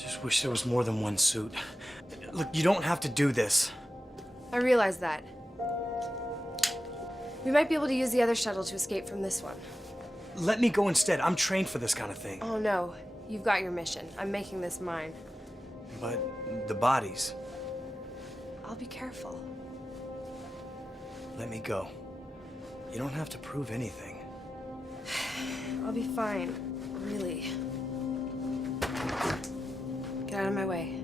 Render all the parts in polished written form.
Just wish there was more than one suit. Look, you don't have to do this. I realize that. We might be able to use the other shuttle to escape from this one. Let me go instead. I'm trained for this kind of thing. Oh no, you've got your mission. I'm making this mine. But the bodies. I'll be careful. Let me go. You don't have to prove anything. I'll be fine. Really. Get out of my way.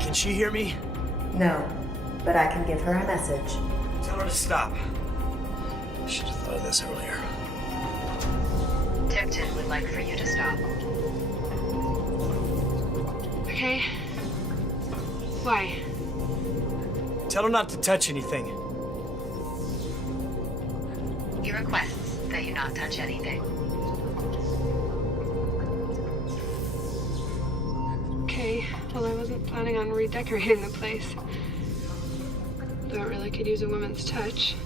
Can she hear me? No, but I can give her a message. Tell her to stop. I should have thought of this earlier. Tipton would like for you to stop. Okay. Why? Tell her not to touch anything. He requests that you not touch anything. Okay, well, I wasn't planning on redecorating the place. Though it really could use a woman's touch.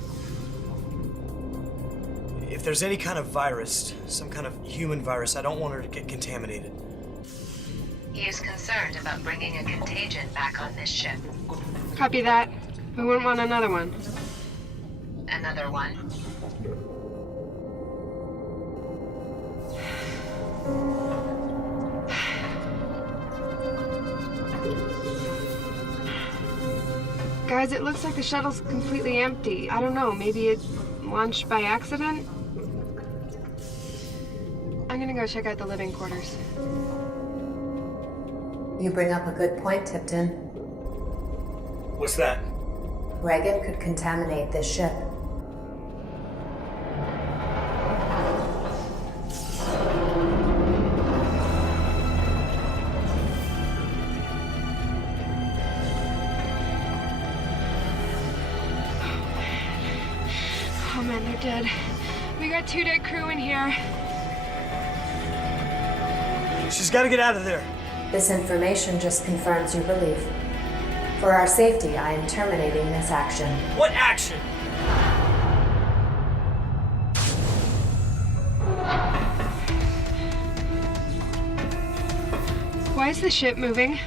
If there's any kind of virus, some kind of human virus, I don't want her to get contaminated. He is concerned about bringing a contagion back on this ship. Copy that. We wouldn't want another one. Another one. Guys, it looks like the shuttle's completely empty. I don't know, maybe it launched by accident? I'm gonna go check out the living quarters. You bring up a good point, Tipton. What's that? Reagan could contaminate this ship. Oh man, they're dead. We got 2 dead crew in here. She's got to get out of there. This information just confirms your belief. For our safety, I am terminating this action. What action? Why is the ship moving?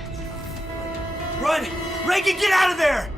Run! Reagan, get out of there!